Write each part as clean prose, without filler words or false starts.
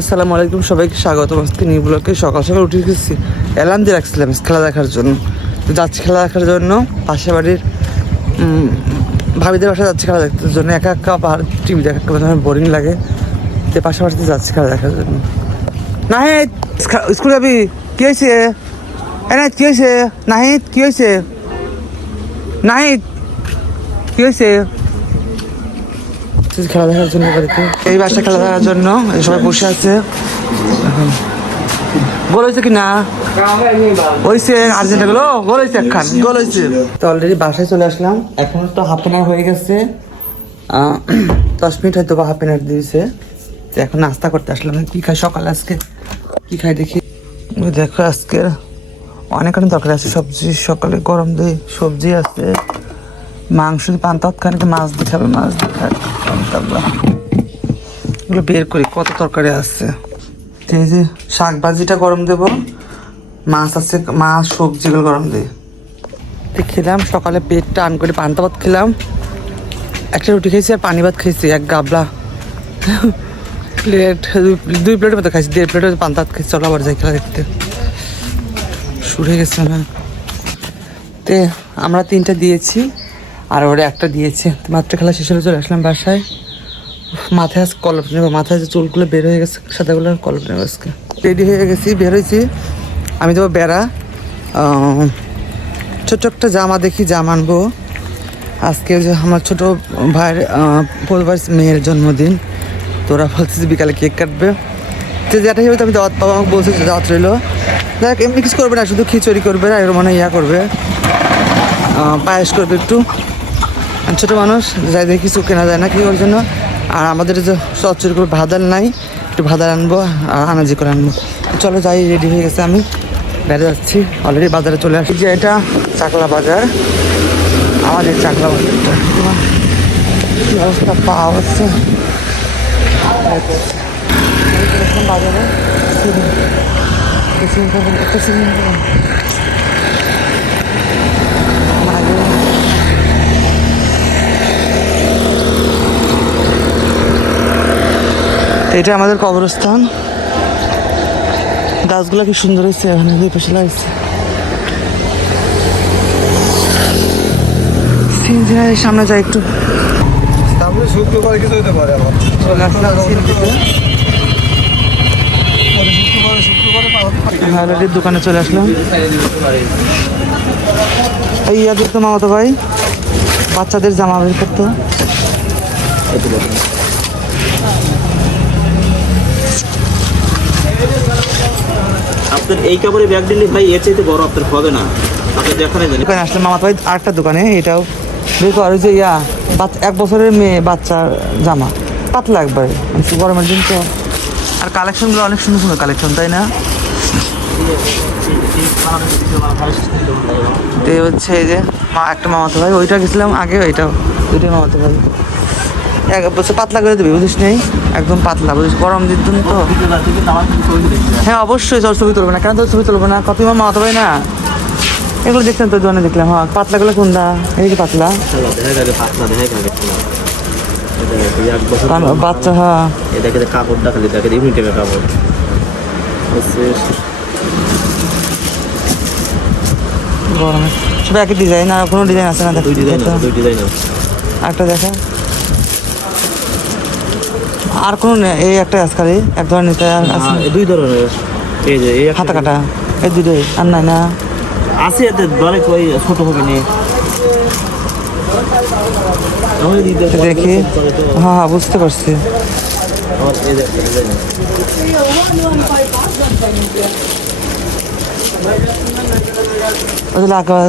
আসসালামু আলাইকুম, সবাইকে স্বাগত। আজকে নিউ ব্লগে সকাল সকাল উঠে গেছি, অ্যালার্ম দিয়ে রাখছিলাম খেলা দেখার জন্য। তো যাচ্ছি খেলা দেখার জন্য, পাশে বাড়ির ভাবিদের বাসায় যাচ্ছি খেলা দেখার জন্য। একা একা টিভি দেখা বোরিং লাগে, তো পাশাপাশি যাচ্ছি খেলা দেখার জন্য। নাহিদ, স্কুল যাবি? কি হয়েছে? এনাহিদ কি হয়েছে? নাহিদ কি হয়েছে? নাহিদ কি হয়েছে? খেলা দেখার জন্য বাড়িতে, এই বাসায় খেলা দেখার জন্য সবাই বসে আছে। গোল হয়েছে কি না? হয়েছে, আর্জেন্টিনা গুলো গোল হয়েছে, একখান গোল হয়েছে। তো অলরেডি বাসায় চলে আসলাম, এখন তো হাফ অ্যান আওয়ার হয়ে গেছে, 10 মিনিট হয়তো বা হাফ অ্যান আওয়ার দিয়েছে। তো এখন নাস্তা করতে আসলাম। কি খাই সকালে, আজকে কি খাই দেখি। দেখো আজকে অনেক অনেক তরকারি আছে, সবজি সকালে গরম দিয়ে সবজি আছে, মাংস দিয়ে পান্তা ভাত খান, মাছ দিয়ে খাবে, মাছ দিয়ে খাবে। এগুলো বের করি কত তরকারি আছে। এই যে শাক ভাজিটা গরম দেবো, মাছ আছে, মাছ সবজিগুলো গরম দিই। খেলাম সকালে, পেট টান করে পান্তা ভাত খেলাম, একটা রুটি খেয়েছি আর পানি ভাত খেয়েছি এক গাবলা, প্লেট 2 প্লেটের মতো খাইছি, 1.5 প্লেটের পান্তা ভাত খেয়েছি। চলো আবার যাই খেলা দেখতে, শুরু হয়ে গেছে না। তে আমরা 3টা দিয়েছি আর ওরা একটা দিয়েছে। মাত্র খেলা শেষ হলে চলে আসলাম বাসায়। মাথায় আজ কলপ নেবো, মাথায় যে চুলগুলো বের হয়ে গেছে সাদাগুলো, কলপ নেবো আজকে। রেডি হয়ে গেছি, বের হয়েছি। আমি দেবো বেড়া, ছোট্ট একটা জামা দেখি, জামা আনবো আজকে। যে আমার ছোটো ভাইয়ের পরিবার মেয়ের জন্মদিন, তোরা বলতেছি বিকালে কেক কাটবে। তো যেটাই হবে, আমি দাওয়াত পাবো, আমাকে বলছে দাওয়াত রইলো। দেখ এমনি কিছু করবে না, শুধু খিচুড়ি করবে, আর মানে ইয়া করবে, পায়েস করবে একটু। ছোটো মানুষ যাই দেখি কিছু কেনা যায় না কি ওর জন্য। আর আমাদের যে চচ্চড়ি করে ভাদাল নাই, একটু ভাদাল আনবো আর আনাজি করে আনবো। চলো যাই, রেডি হয়ে গেছে, আমি বেড়ে যাচ্ছি। অলরেডি বাজারে চলে আসছি, যে এটা চাকলা বাজার, আমাদের চাকলা বাজারটা কী অবস্থা পাওয়া হচ্ছে বাজারে। একটা এটা আমাদের কবরস্থান। গাছগুলো কি সুন্দর হয়েছে, এখানে দুই পাশে লাগছে। সামনে যাই একটু, দোকানে চলে আসলাম। এই ইয়াদের তো মামাতো ভাই বাচ্চাদের জামা বের করতো। আপনার এই কাপড়ে ব্যাগ দিলে ভাই এর চাইতে বড় আপনার হবে না। আপনি যেখানে জানেন দোকানে আসলাম মামাতো ভাই আরেকটা দোকানে, এটাও দেখো। আর ওই যে 1 বছরের মেয়ে বাচ্চার জামা, পাতলা একবারে, গরমের দিন তো। আর কালেকশনগুলো অনেক সুন্দর সুন্দর কালেকশন, তাই না? এই হচ্ছে এই যে একটা মামাতো ভাই, ওইটা গেছিলাম আগে, ওইটাও দুটোই মামাতো ভাই। 1 বছর পাতলা করে দেবে, বুঝিস নেই, একদম পাতলা, বুঝিস গরম দিন তো। হ্যাঁ অবশ্যই, তোর ছবি তুলবে না কেন? তোর ছবি তুলবে না, কত মামাতো ভাই না? এগুলো দেখছেন তো, দোকানে দেখলাম। হ্যাঁ পাতলাগুলো কোনটা? এই যে পাতলা বাচ্চা। হ্যাঁ কাপড়টা খালি দেখে ইউনিটের কাপড় গরমে সব একই ডিজাইন, আর কোনো ডিজাইন আছে না? দুই ডিজাইন একটা দেখা, আর কোনো নেই, এই একটা আজকালই এক ধরনের নিতে আছে, 2 ধরনের। এই যে এই হাতা কাটা, এই দুটোই আর নাই না? আছে এতে অনেক, ওই ছোট হবে নি দেখি। হ্যাঁ হ্যাঁ বুঝতে পারছি।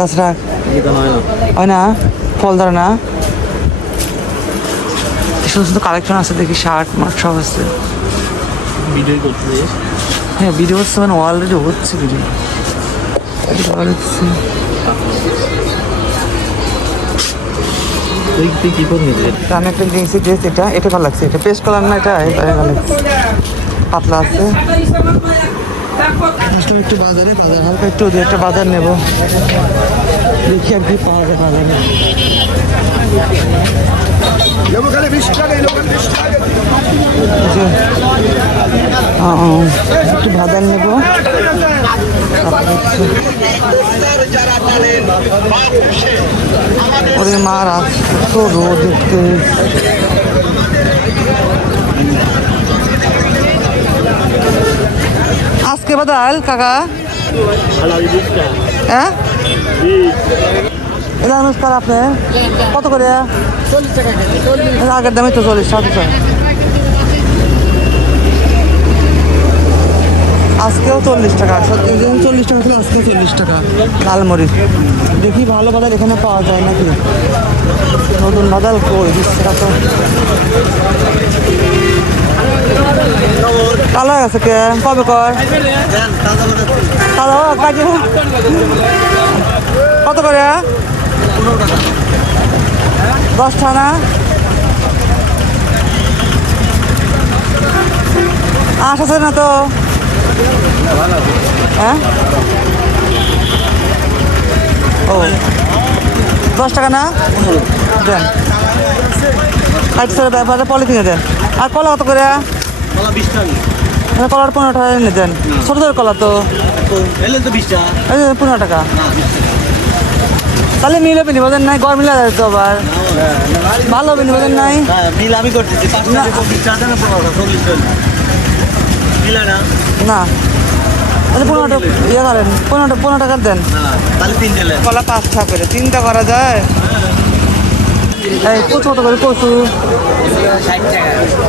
গাছ রাখ হয় না, ফল ধরে না। সুন্দর সুন্দর কালেকশন আছে দেখি, শার্ট মার্ট সব আছে। ভিডিও করতে, হ্যাঁ ভিডিও হচ্ছে, মানে অলরেডি হচ্ছে ভিডিও। আমি একটা নিয়েছি ড্রেস, এটা ভালো লাগছে, এটা পেস্ট কালার না, এটা ভালো লাগছে, পাতলা আছে। একটু বাজারে হালকা একটু একটা বাজার নেবো, দেখি আর কি পাওয়া যায় বাজারে। যে, একটু ভাজা নেব। ওরে মারা তো রোদ দেখতে। আজকে বাদাল কাকা হ্যাঁ এটা নমস্কার আপনি কত করে? 40 টাকা। আগের দামে তো 40 টাকা। আজকেও 40 টাকা, 40 টাকা ছিল, আজকেও 40 টাকা লালমরিচ। দেখি ভালো বাজার এখানে পাওয়া যায় নাকি, নতুন বাজার করে দিচ্ছে তো। কালো আছে কে কবে কর কালো কাজে কত করে? 10 টাকা না? আশ আছে না তো? হ্যাঁ ও 10 টাকা না দেন, 60 ব্যাপারে পলিথিনে দেন। আর কলা কত করে? কলার 15 টাকা এনে দেন, ছোট ছোট কলা তো 15 টাকা। তাহলে মিল হবে নি বোঝেন নাই, গড় মিলা যায় তো আবার ভালো হবে নি বোঝেন নাই। না তাহলে 15 টাকা ইয়ে করেন, 15 টাকা দেন। কলা 5 টাকা করে 3টা করা যায়। এই কচু কত করে? কচু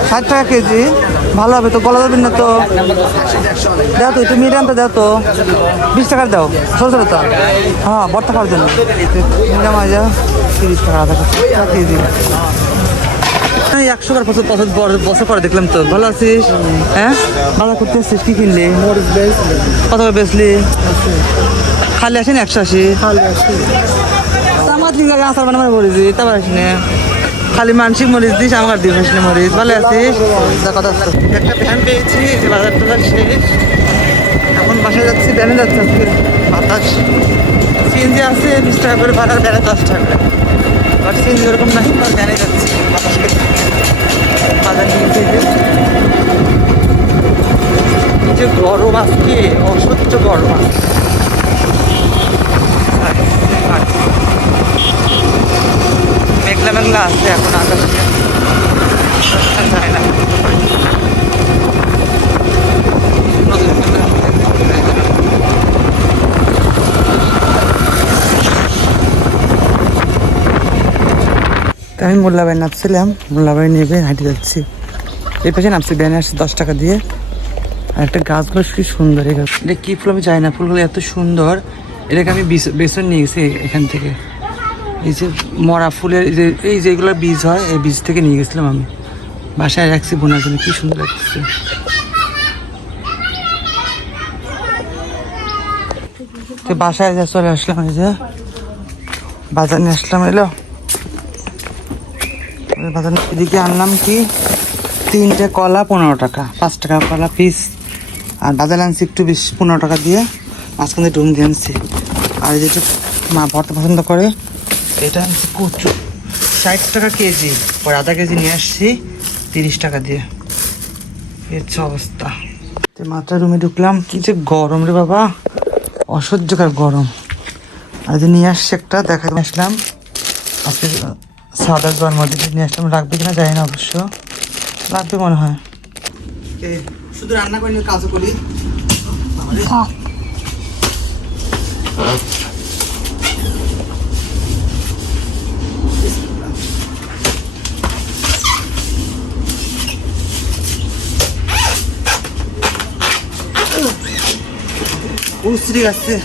60 টাকা কেজি। ভালো হবে তো, গলা দেবেন না তো? দাও তো একটু মিডিয়ামটা দাও তো, 20 টাকার দাও, ছোটো ছোটো তো। হ্যাঁ বর্তা খাওয়ার জন্য মিডিয়াম আজা 30 টাকা আধা কেজি। 100 বছর পরে দেখলাম তো। ভালো আছিস? হ্যাঁ বাজার করতে আসছিস, কি কিনলি? কত করে বেচলি? খালি আসেন 180। আমার 3 টাকা আচার বানাবার মরিছি, তারপর আসিনি খালি মানসিক মরিচ দিস, আমার দিয়ে আসিনি মরিচ। ভালো আছিস? একটা ভ্যান পেয়েছি, বাজার টাজার শেষ, এখন বাসায় যাচ্ছি। ভ্যানে যাচ্ছে আজকে, বাতাস সিএনজি আছে 20 টাকা করে ভাড়া, ভ্যানে 10 টাকা করে। বাট সিএনজি ওরকম নাই, ভ্যানে যাচ্ছি বাতাস খেতে। বাজার নিয়ে যে গরম আজকে, অসহ্য গরম আজকে। মেঘলা মেঘলা আছে এখন আকাশে, যায় না। আমি মোল্লাবাই নামছিলাম, মোল্লাবাই নেবে হাঁটে যাচ্ছি। এই পাশে নামছি, ব্যানে আসছে 10 টাকা দিয়ে। আর একটা গাছগুলো কি সুন্দর, এই গাছ এটা কী ফুল আমি জানি না, ফুলগুলো এত সুন্দর। এটাকে আমি বেসন নিয়ে গেছি এখান থেকে। এই যে মরা ফুলের এই যেগুলোর বীজ হয়, এই বীজ থেকে নিয়ে গেছিলাম আমি, বাসায় রাখছি বোনার জন্য। কি সুন্দর লাগছে। তো বাসায় যা চলে আসলাম, এই যে বাজার নিয়ে আসলাম। এলো বাজার এদিকে আনলাম কি 3টে কলা 15 টাকা, 5 টাকা কলা পিস। আর বাজার আনছি একটু বেশি 15 টাকা দিয়ে, মাঝখানে ডুম দিয়ে আনছি। আর যেটা মা ভর্তা পছন্দ করে, এটা আনছি কচু 60 টাকা কেজি। পরে আধা কেজি নিয়ে আসছি 30 টাকা দিয়ে। এর অবস্থা। তো মাত্রা রুমে ঢুকলাম, কি যে গরম রে বাবা, অসহ্যকর গরম। আর যে নিয়ে আসছি একটা, দেখা আসলাম আজকে সাদার জন্মদিন নিয়ে আসলাম। রাখবে কিনা জানি না, অবশ্য রাখবে মনে হয়। শুধু রান্না করি না, কাজও করি। উস্ত্রি আছে।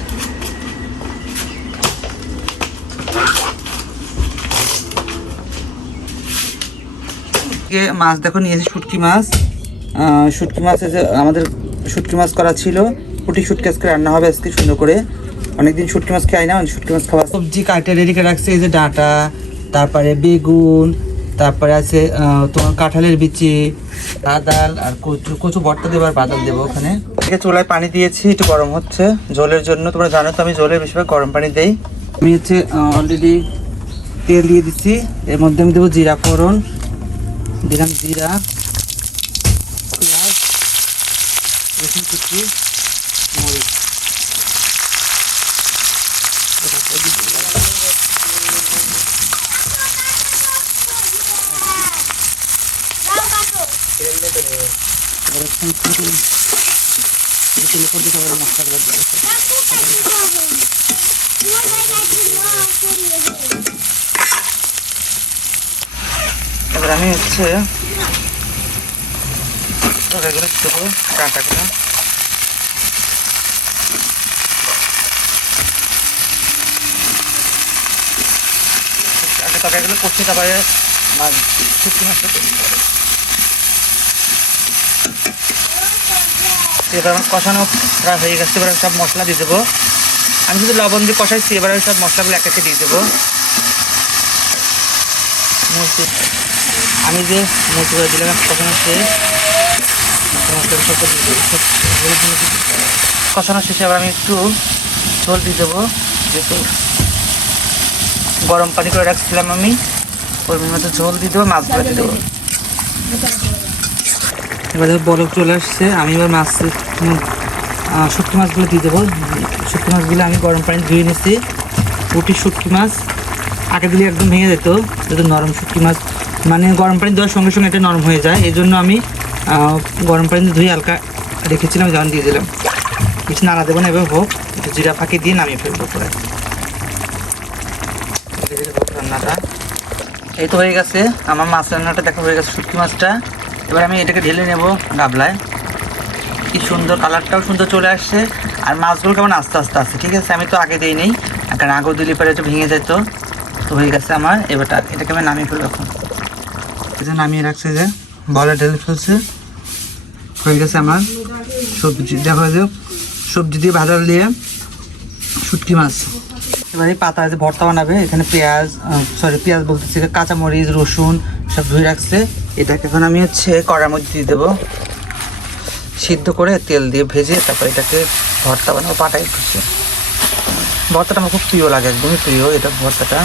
মাছ দেখো নিয়েছি, শুটকি মাছ। শুটকি মাছ আমাদের শুটকি মাছ করা ছিল, পুঁটি শুটকি আজকে রান্না হবে আজকে সুন্দর করে। অনেকদিন শুটকি মাছ খাই না, শুটকি মাছ খাওয়া। সবজি কাটে রেডি করে রাখছে, এই যে ডাঁটা, তারপরে বেগুন, তারপরে আছে তোমার কাঁঠালের বিচি, বাদাল, আর কচু। কচু ভর্তা দেবো আর বাদাল দেবো ওখানে। চুলায় পানি দিয়েছি, একটু গরম হচ্ছে ঝোলের জন্য। তোমরা জানো তো আমি ঝোলের বেশিরভাগ গরম পানি দেই। আমি হচ্ছে অলরেডি তেল দিয়ে দিচ্ছি, এর মধ্যে আমি দেবো জিরা ফোড়ন, দিলাম জিরা, পেঁয়াজ, রসুন কুচি, মরিচ। এবার আমি হচ্ছে তরকারিগুলো দেবো কাঁটাগুলো। আগে তরকারিগুলো করছি, তারপরে শুটকি মাছটা তৈরি করবো। এবার আমার কষানো প্রায় হয়ে গেছে। এবার সব মশলা দিয়ে দেবো। আমি শুধু লবণ দিয়ে কষাইছি, এবার আমি সব মশলাগুলো এক একে দিয়ে দেবো। আমি যে মরিচগুলো দিলাম কষানো শেষ, কষানো শেষে আবার আমি একটু ঝোল দিয়ে দেবো। যেহেতু গরম পানি করে রাখছিলাম আমি, ওর মধ্যে ঝোল দিয়ে দেবো, মাছগুলো দিয়ে দেবো। এবার বরফ চলে আসছে, আমি এবার মাছ শুটকি মাছগুলো দিয়ে দেবো। শুটকি মাছগুলো আমি গরম পানি ধুয়ে নিচ্ছি। পুঁটি শুটকি মাছ আগে দিলে একদম ভেঙে যেত, যেহেতু নরম শুটকি মাছ, মানে গরম পানি দেওয়ার সঙ্গে সঙ্গে এটা নরম হয়ে যায়। এই জন্য আমি গরম পানি ধুয়ে হালকা রেখেছিলাম, যখন দিয়ে দিলাম। কিছু নাড়া দেবো না, এবার হোক, একটু জিরা ফাঁকি দিয়ে নামিয়ে ফেলবো পরে। রান্নাটা এই তো হয়ে গেছে, আমার মাছ রান্নাটা দেখা হয়ে গেছে, শুটকি মাছটা। এবার আমি এটাকে ঢেলে নেব গাবলায়। কি সুন্দর, কালারটাও সুন্দর চলে আসছে, আর মাছগুলো কেমন আস্তে আস্তে আসছে। ঠিক আছে, আমি তো আগে দিই নেই, কারণ আগেও দিলে পরে একটু ভেঙে যেত। তো হয়ে গেছে আমার, এবার এটাকে আমি নামিয়ে ফেলবো। এখন এটা নামিয়ে রাখছে, যে বলে ঢেলে ফেলছে। হয়ে গেছে আমার সবজি, দেখা যায় সবজি দিয়ে ভাজা দিয়ে শুটকি মাছ। এবার এই পাতা যে ভর্তা বানাবে, এখানে পেঁয়াজ বলতেছি, কাঁচামরিচ, রসুন সব ধুয়ে রাখছে। এটাকে এখন আমি হচ্ছে কড়ার মধ্যে দিয়ে দেবো, সিদ্ধ করে তেল দিয়ে ভেজে তারপর এটাকে ভর্তা বানাবো। পাটাই খুশি, ভর্তাটা আমার খুব প্রিয় লাগে, একদমই প্রিয় এটা ভর্তাটা।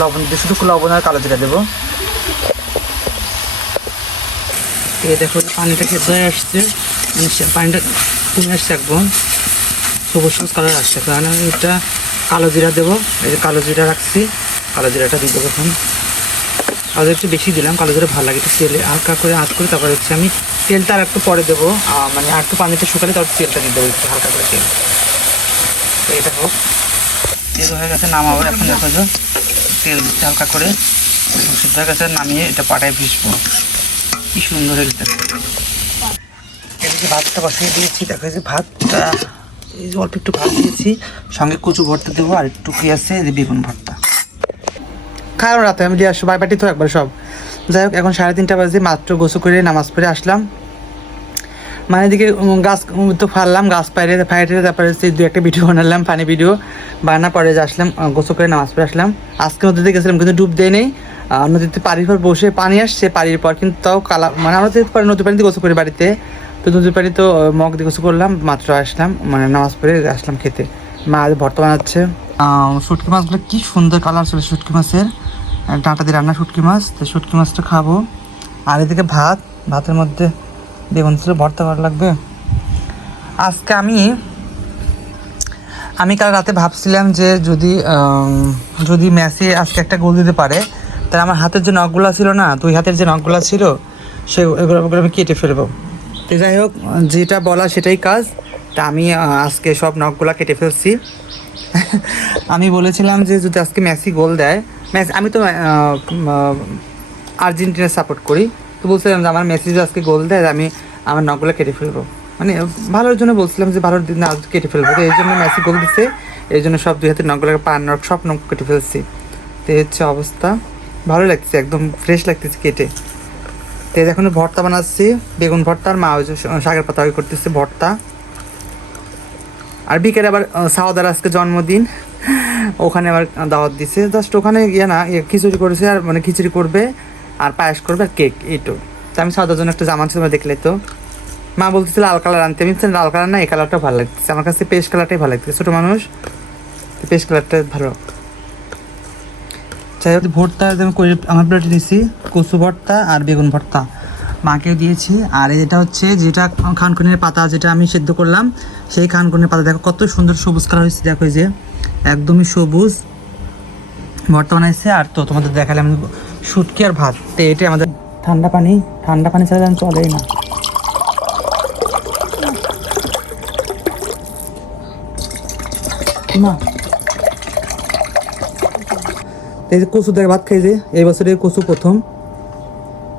লবণ দিয়ে, শুধু লবণ আর কালো জিরা দেবো। এই দেখো পানিটা খেতে হয়ে আসছে, পানিটা কমে আসছে, একদম সবুজ সবুজ কালার আসছে। কারণ এটা কালো জিরা দেবো, এই যে কালো জিরা রাখছি, কালো জিরাটা দিয়ে দেবো। এখন কালো একটু বেশি দিলাম, কালো জিরা ভালো লাগে। একটু তেলে হালকা করে আঁচ করে তারপরে হচ্ছে আমি তেলটা আর একটু পরে দেবো, মানে আর একটু পানিটা শুকালে তারপর তেলটা দিয়ে দেবো, একটু হালকা করে তেল। তো এটা হোক, তেল হয়ে গেছে, নামাবো। এখন দেখো যে তেল দিচ্ছে হালকা করে, সিদ্ধ হয়ে গেছে, নামিয়ে এটা পাটায় ভিজবো। কি সুন্দর এটা। এদিকে ভাতটা বসিয়ে দিয়েছি, দেখো যে ভাতটা, এই যে অল্প একটু ভাত দিয়েছি, সঙ্গে কচু ভর্তা দেবো, আর একটু কি আছে বেগুন ভর্তা। খাওয়ার রাতে আমি দিয়ে আসবো, বাইপাটি তো একবার সব। যাই হোক, এখন 3:30 বাজে, মাত্র গোসল করে নামাজ পড়ে আসলাম। মানে এদিকে গাছ তো ফাড়লাম, গাছ ফাইটে তারপরে দু একটা ভিডিও বানালাম, ফানি ভিডিও বানা পরে যে আসলাম, গোসল করে নামাজ পড়ে আসলাম। আজকে নদীতে গেছিলাম, কিন্তু ডুব দেয় নেই। নদীতে পাড়ির পর বসে পানি আসছে, পাড়ির পর কিন্তু তাও কালা, মানে আমরা তো নদী পানিতে গোসল করি বাড়িতে, তো নদীর পানি তো মগ দিয়ে গোসল করলাম, মাত্র আসলাম, মানে নামাজ পড়ে আসলাম খেতে। মা আজ ভর্তা বানাচ্ছে। শুটকি মাছগুলো কি সুন্দর কালার ছিল শুটকি মাছের, ডাঁটা দিয়ে রান্না শুটকি মাছ। তো শুটকি মাছটা খাবো। আর এদিকে ভাতের মধ্যে বেগুন ছিল, ভর্তা ভালো লাগবে। আজকে আমি কাল রাতে ভাবছিলাম যে যদি মেসি আজকে একটা গোল দিতে পারে, তাহলে আমার হাতের যে নখগুলো ছিল না, 2 হাতের যে নখগুলো ছিল, ওগুলো আমি কেটে ফেলবো। তো যাই হোক, যেটা বলা সেটাই কাজ। তা আমি আজকে সব নখগুলো কেটে ফেলছি। আমি বলেছিলাম যে যদি আজকে মেসি গোল দেয়, আমি তো আর্জেন্টিনা সাপোর্ট করি, তো বলছিলাম যে আমার মেসি যদি আজকে গোল দেয়, আমি আমার নখগুলো কেটে ফেলবো। মানে ভালোর জন্য বলছিলাম যে ভালোর দিন আজ কেটে ফেলবো। তো এই জন্য মেসি গোল দিচ্ছে, এই জন্য সব 2 হাতের নখগুলো, পায়ের নখ, সব নখ কেটে ফেলছি। তো এই হচ্ছে অবস্থা, ভালো লাগছে, একদম ফ্রেশ লাগতেছে কেটে। তো এখন ভর্তা বানাচ্ছি, বেগুন ভর্তা, আর মা ওই যে শাকের পাতা করতেছে ভর্তা। আর বিকেলে আবার সাওদার আজকে জন্মদিন, ওখানে আবার দাওয়াত দিছে। জাস্ট ওখানে গিয়ে না খিচুড়ি করেছে, আর মানে খিচুড়ি করবে আর পায়েস করবে আর কেক, এইটো। তো আমি সাওদার জন্য একটা জামা ছিল, দেখলে তো মা বলতেছিল লাল কালার আনতে, আমি লাল কালার না, এই কালারটা ভালো লাগতেছে আমার কাছে, পেস্ট কালারটাই ভালো লাগতেছে, ছোটো মানুষ, পেস্ট কালারটা ভালো। যাই হোক ভর্তা আমি করে আমার প্লেটে দিয়েছি কচু ভর্তা আর বেগুন ভর্তা মাকে দিয়েছি। আর এটা হচ্ছে যেটা খানকুনির পাতা যেটা আমি সেদ্ধ করলাম সেই খানকুনির পাতা দেখো কত সুন্দর সবুজ কালার হয়েছে, দেখো এই যে একদমই সবুজ ভর্তা বানাইছে। আর তো তোমাদের দেখালাম শুটকি আর ভাত, তো এটা আমাদের ঠান্ডা পানি ছাড়া যেন চলেই না। মা এই যে কচু দিয়ে ভাত খাই, যে এই বছরে কচু প্রথম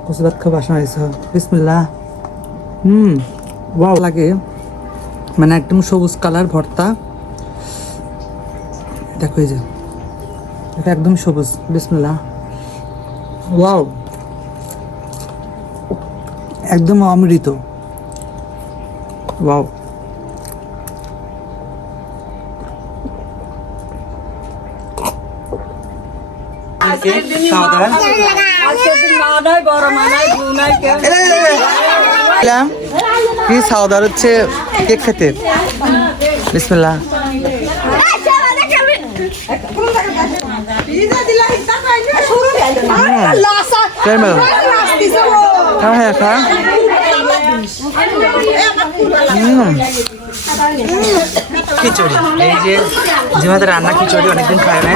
কচু ভাত খাওয়া বাসা হয়েছে। বিসমিল্লাহ। ওয়াও লাগে, মানে একদম সবুজ কালার ভর্তা, দেখো এই যে এটা একদম সবুজ। বিসমিল্লাহ। ওয়াও, একদম অমৃত। ওয়াও, কি সাউদার হচ্ছে কেক খেতে। বিসমিল্লাহ। হ্যাঁ হ্যাঁ খিচুড়ি, এই যে যেভাবে রান্না খিচুড়ি অনেকদিন খায় না,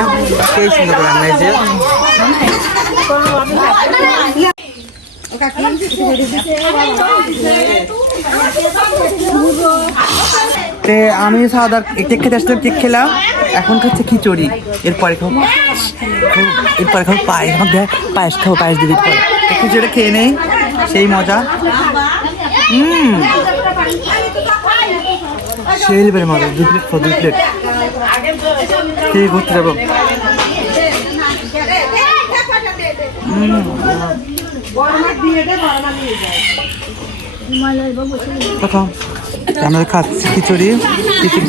সেই সুন্দর করে রান্না। এই যে আমি সাদা কেক খেতে আসলাম, কেক খেলাম, এখন খাচ্ছে খিচুড়ি। এরপরে খাবো পায়েস, আমাকে পায়েস খাবো, পায়েস দিবি। খিচুড়িটা খেয়ে নেই, সেই মজা। সেই লেভেলের মজা। 2 প্লেট খাবো, 2 প্লেট খেয়ে ঘুরতে যাবো। আমরা খাচ্ছি খিচুড়ি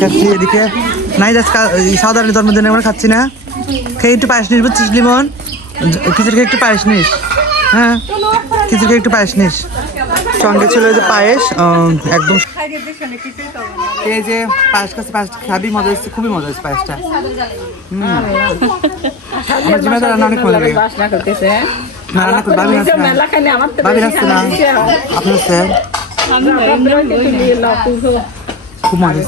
খাচ্ছি, এদিকে নাই যাচ্ছে সাধারণ জন্মদিনে আমরা খাচ্ছি না। খেয়ে একটু পায়েস নিস, বুঝছিস লিমন? খিচুড়ি খেয়ে একটু পায়েস নিস। হ্যাঁ, খিচুড়ি খেয়ে একটু পায়েস নিস। সঙ্গে ছিল যে পায়েস, একদম এই যে পায়েস খাচ্ছে, পায়েস খাবি, মজা হচ্ছে, খুবই মজা হচ্ছে পায়েসটা। আমার জিম্মাদার রান্না অনেক মজা লাগে। না রান্না করি, ভাবি হাসছে না, আপনি হচ্ছে খুব মজা।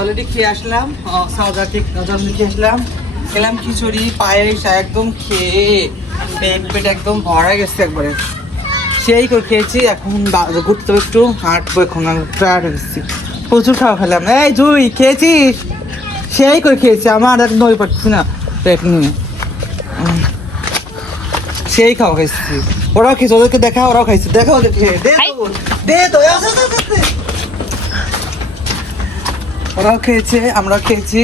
অলরেডি খেয়ে আসলাম, খেয়ে আসলাম, খেলাম খিচুড়ি পায়েস, একদম খেয়ে পেট একদম ভরা গেছে একবারে, সেই করে খেয়েছি। এখন ঘুরতে হবে, একটু হাঁটবো, এখন টায়ার্ড হয়ে গেছি, প্রচুর খাওয়া খেলাম। এই জুই খেয়েছিস? সেই করে খেয়েছি, আমার একদম নই পাচ্ছি না পেট নিয়ে, সেই খাওয়া খাইছি। ওরাও খেয়েছে, ওদেরকে দেখা, ওরাও খাইছে, দেখা ওদেরকে, ওরাও খেয়েছে, আমরা খেয়েছি।